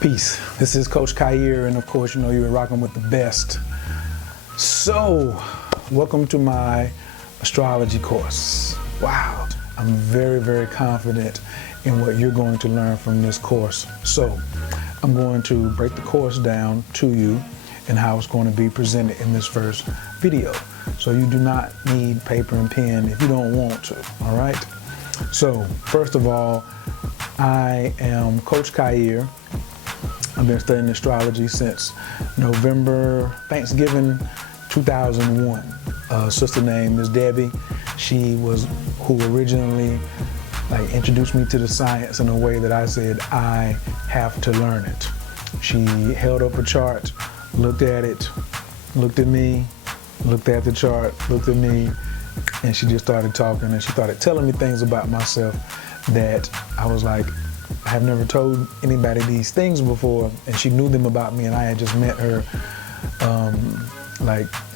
Peace. This is Coach Khayr, and of course, you know you're rocking with the best. So, welcome to my astrology course. Wow. I'm very, very confident in what you're going to learn from this course. So, I'm going to break the course down to you and how it's going to be presented in this first video. So you do not need paper and pen if you don't want to, all right? So, first of all, I am Coach Khayr. I've been studying astrology since November, Thanksgiving 2001. Sister named Miss Debbie. She was who originally introduced me to the science in a way that I said, I have to learn it. She held up a chart, looked at it, looked at me, looked at the chart, looked at me, and she just started talking, and she started telling me things about myself that I was like, I have never told anybody these things before, and she knew them about me, and I had just met her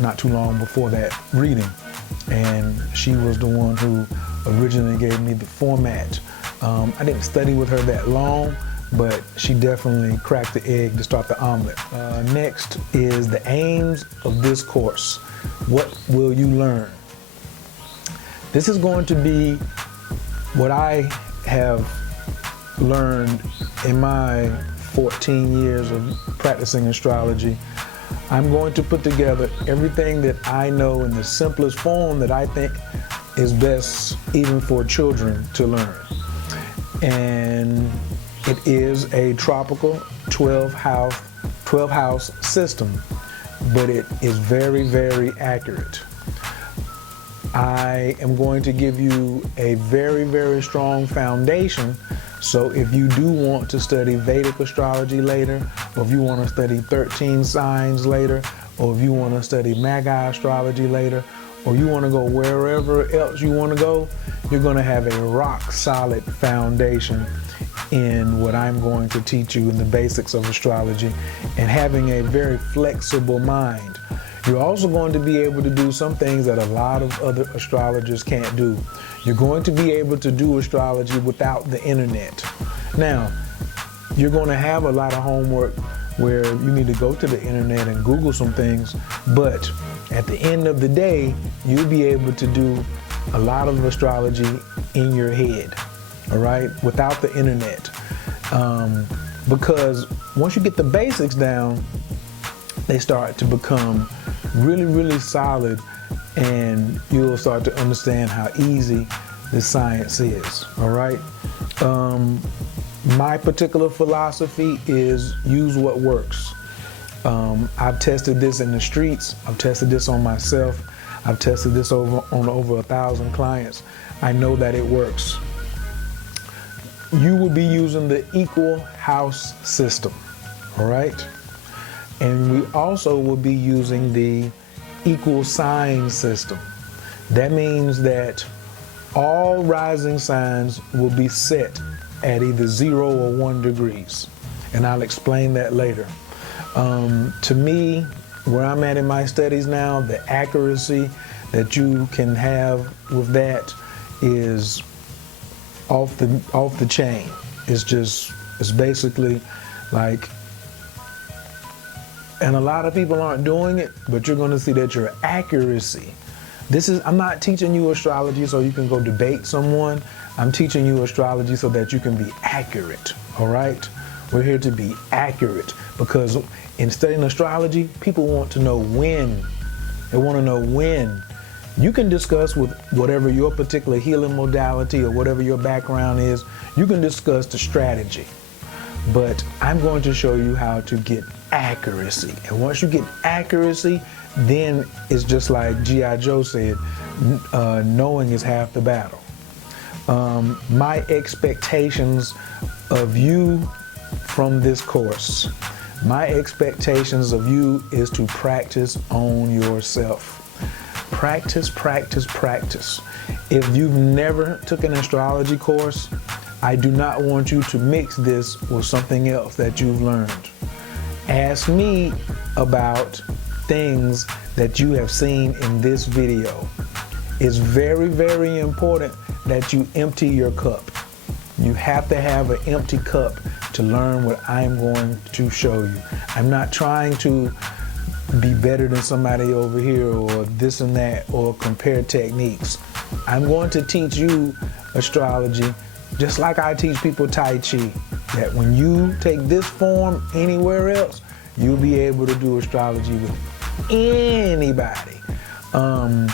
not too long before that reading, and she was the one who originally gave me the format. I didn't study with her that long, but she definitely cracked the egg to start the omelet. Next is the aims of this course. What will you learn? This is going to be what I have learned in my 14 years of practicing astrology. I'm going to put together everything that I know in the simplest form that I think is best even for children to learn. And it is a tropical 12 house system, but it is very, very accurate. I am going to give you a very, very strong foundation. So if you do want to study Vedic astrology later, or if you want to study 13 signs later, or if you want to study Magi astrology later, or you want to go wherever else you want to go, you're going to have a rock solid foundation in what I'm going to teach you in the basics of astrology, and having a very flexible mind. You're also going to be able to do some things that a lot of other astrologers can't do. You're going to be able to do astrology without the internet. Now, you're going to have a lot of homework where you need to go to the internet and Google some things, but at the end of the day, you'll be able to do a lot of astrology in your head, all right, without the internet. Because once you get the basics down, they start to become really, really solid, and you'll start to understand how easy the science is, all right? My particular philosophy is use what works. I've tested this in the streets. I've tested this on myself. I've tested this on over 1,000 clients. I know that it works. You will be using the equal house system, all right? And we also will be using the equal sign system. That means that all rising signs will be set at either 0 or 1 degrees. And I'll explain that later. To me, where I'm at in my studies now, the accuracy that you can have with that is off the chain. It's basically like, and a lot of people aren't doing it, but you're going to see that your accuracy, I'm not teaching you astrology so you can go debate someone. I'm teaching you astrology so that you can be accurate, all right? We're here to be accurate, because in studying astrology, people want to know when. They want to know when. You can discuss with whatever your particular healing modality or whatever your background is, you can discuss the strategy. But I'm going to show you how to get accuracy. And once you get accuracy, then it's just like G.I. Joe said, knowing is half the battle. My expectations of you from this course, my expectations of you is to practice on yourself. Practice, practice, practice. If you've never took an astrology course, I do not want you to mix this with something else that you've learned. Ask me about things that you have seen in this video. It's very, very important that you empty your cup. You have to have an empty cup to learn what I'm going to show you. I'm not trying to be better than somebody over here or this and that or compare techniques. I'm going to teach you astrology just like I teach people Tai Chi, that when you take this form anywhere else, you'll be able to do astrology with anybody. A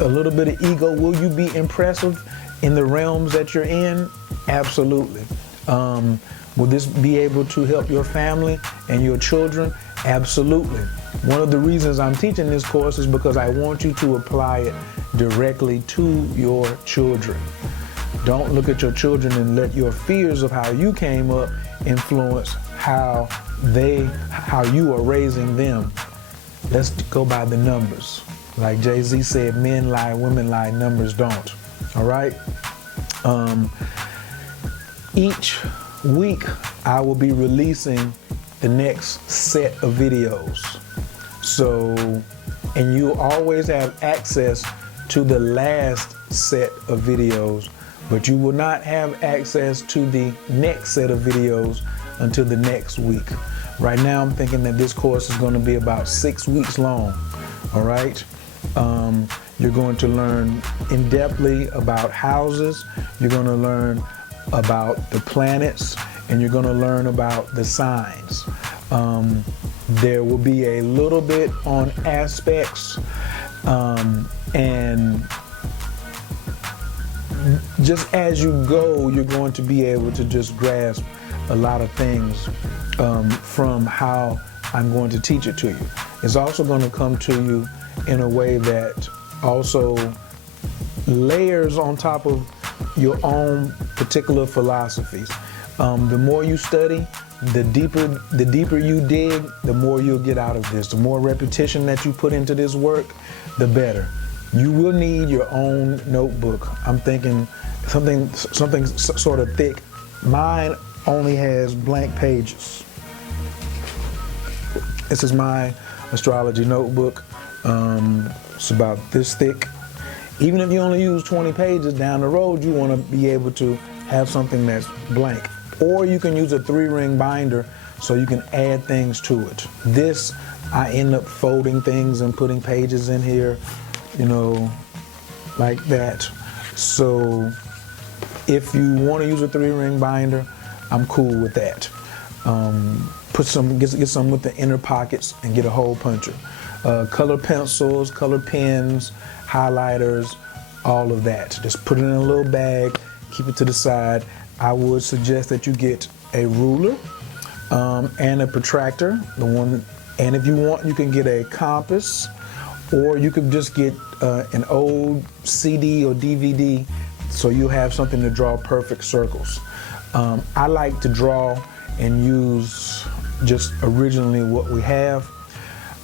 little bit of ego, will you be impressive in the realms that you're in? Absolutely. Will this be able to help your family and your children? Absolutely. One of the reasons I'm teaching this course is because I want you to apply it directly to your children. Don't look at your children and let your fears of how you came up influence how you are raising them. Let's go by the numbers. Like Jay-Z said, men lie, women lie, numbers don't. All right? Each week, I will be releasing the next set of videos. So, and you always have access to the last set of videos, but you will not have access to the next set of videos until the next week. Right now, I'm thinking that this course is going to be about 6 weeks long. All right? You're going to learn in-depthly about houses. You're going to learn about the planets, and you're going to learn about the signs. There will be a little bit on aspects, and just as you go, you're going to be able to just grasp a lot of things from how I'm going to teach it to you. It's also going to come to you in a way that also layers on top of your own particular philosophies. The more you study, the deeper you dig, the more you'll get out of this. The more repetition that you put into this work, the better. You will need your own notebook. I'm thinking something sort of thick. Mine only has blank pages. This is my astrology notebook. It's about this thick. Even if you only use 20 pages down the road, you want to be able to have something that's blank. Or you can use a 3-ring binder so you can add things to it. This, I end up folding things and putting pages in here, you know, like that. So if you want to use a 3-ring binder, I'm cool with that. Get some with the inner pockets and get a hole puncher. Color pencils, color pens, highlighters, all of that. Just put it in a little bag, keep it to the side. I would suggest that you get a ruler and a protractor. And if you want, you can get a compass, or you could just get an old CD or DVD so you have something to draw perfect circles. I like to draw and use just originally what we have.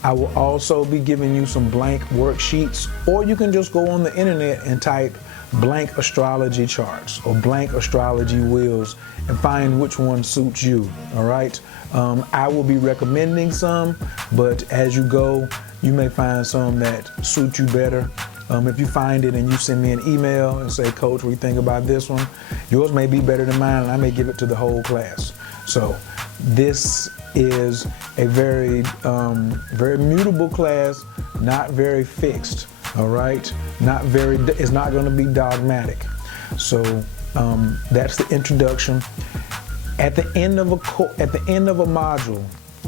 I will also be giving you some blank worksheets, or you can just go on the internet and type blank astrology charts or blank astrology wheels and find which one suits you. All right. I will be recommending some, but as you go, you may find some that suit you better. If you find it and you send me an email and say, Coach, what do you think about this one? Yours may be better than mine, and I may give it to the whole class. So this is a very mutable class, not very fixed. All right, it's not going to be dogmatic. So that's the introduction. At the end of a module,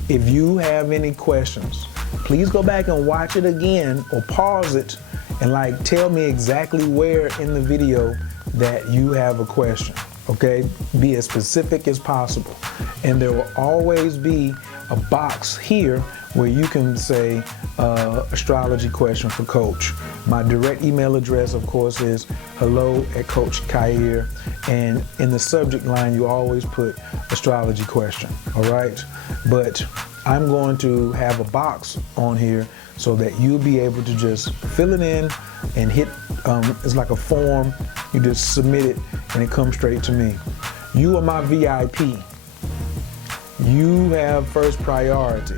if you have any questions, please go back and watch it again or pause it and tell me exactly where in the video that you have a question. Okay, be as specific as possible. And there will always be a box here where you can say astrology question for Coach. My direct email address, of course, is hello@Coach Khayr, and in the subject line you always put astrology question. All right, but I'm going to have a box on here so that you'll be able to just fill it in and hit. It's like a form. You just submit it and it comes straight to me. You are my VIP. You have first priority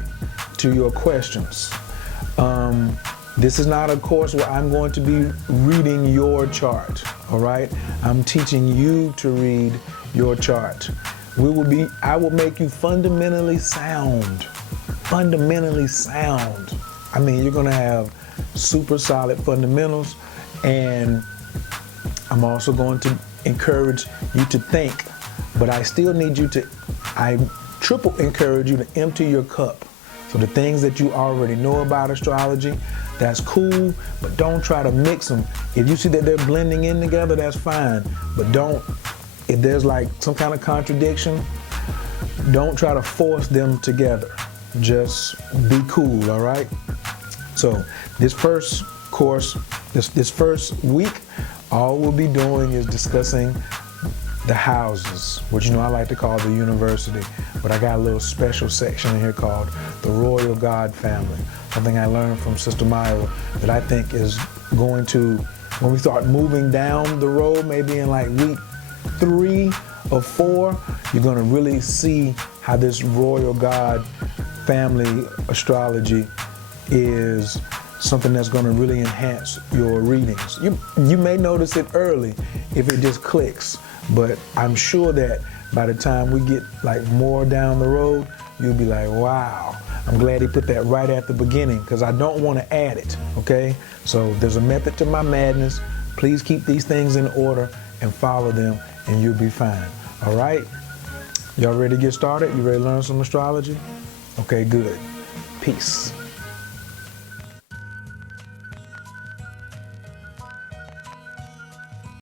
to your questions. This is not a course where I'm going to be reading your chart, all right? I'm teaching you to read your chart. I will make you fundamentally sound. Fundamentally sound. I mean, you're gonna have super solid fundamentals, and I'm also going to encourage you to think, but I still need you to, I triple encourage you to empty your cup. So the things that you already know about astrology, that's cool, but don't try to mix them. If you see that they're blending in together, that's fine, but don't, if there's like some kind of contradiction, don't try to force them together. Just be cool, all right? So this first course, this first week, all we'll be doing is discussing the houses, which I like to call the university, but I got a little special section in here called the Royal God Family. Something I learned from Sister Maya that I think is going to, when we start moving down the road, maybe in like week 3 or 4, you're gonna really see how this Royal God Family astrology is something that's going to really enhance your readings. You may notice it early if it just clicks, but I'm sure that by the time we get like more down the road, you'll be like, wow, I'm glad he put that right at the beginning, because I don't want to add it, okay? So there's a method to my madness. Please keep these things in order and follow them, and you'll be fine, all right? Y'all ready to get started? You ready to learn some astrology? Okay, good. Peace.